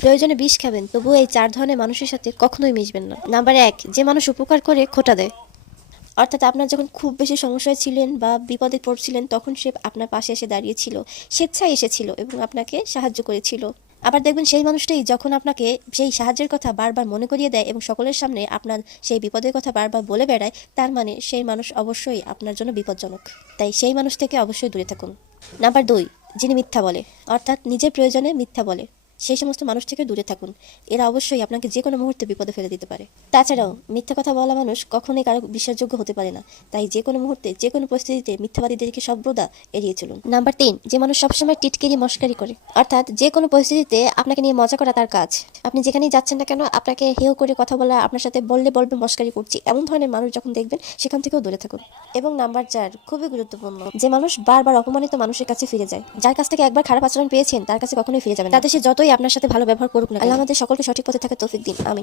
প্রয়োজনে বিষ খাবেন, তবুও এই 4 ধরনের মানুষের সাথে কখনোই মিশবেন না। নাম্বার 1, যে মানুষ উপকার করে খোঁটা দেয়। অর্থাৎ আপনার যখন খুব বেশি সমস্যায় ছিলেন বা বিপদে পড়ছিলেন, তখন সে আপনার পাশে এসে দাঁড়িয়েছিল, স্বেচ্ছায় এসেছিল এবং আপনাকে সাহায্য করেছিল। আবার দেখবেন সেই মানুষটাই যখন আপনাকে সেই সাহায্যের কথা বারবার মনে করিয়ে দেয় এবং সকলের সামনে আপনার সেই বিপদের কথা বারবার বলে বেড়ায়, তার মানে সেই মানুষ অবশ্যই আপনার জন্য বিপজ্জনক। তাই সেই মানুষ থেকে অবশ্যই দূরে থাকুন। নাম্বার 2, যিনি মিথ্যা বলে, অর্থাৎ নিজের প্রয়োজনে মিথ্যা বলে, সেই সমস্ত মানুষ থেকে দূরে থাকুন। এরা অবশ্যই আপনাকে যে কোনো মুহূর্তে বিপদে ফেলে দিতে পারে। তাছাড়াও মিথ্যা কথা বলা মানুষ কখনোই কারো বিশ্বাসযোগ্য হতে পারে না। তাই যে কোনো মুহূর্তে যে কোনো পরিস্থিতিতে মিথ্যাবাদীদেরকে সর্বদা এড়িয়ে চলুন। নাম্বার 3, যে মানুষ সবসময় টিটকিরি মস্কারি করে, অর্থাৎ যে কোনো পরিস্থিতিতে আপনাকে নিয়ে মজা করা তার কাজ। আপনি যেখানেই যাচ্ছেন না কেন, আপনাকে হেয় করে কথা বলা, আপনার সাথে বলবে মস্কারি করছি, এমন ধরনের মানুষ যখন দেখবেন, সেখান থেকেও দূরে থাকুন। এবং নাম্বার 4, খুবই গুরুত্বপূর্ণ, যে মানুষ বারবার অপমানিত মানুষের কাছে ফিরে যায়। যার কাছ থেকে একবার খারাপ আচরণ পেয়েছেন, তার কাছে কখনোই ফিরে যাবেন না। তাতে সে যতই আপনার সাথে ভালো ব্যবহার করুক না, আল্লাহ আমাদের সকলকে সঠিক পথে থাকার তৌফিক দিন। আমিন।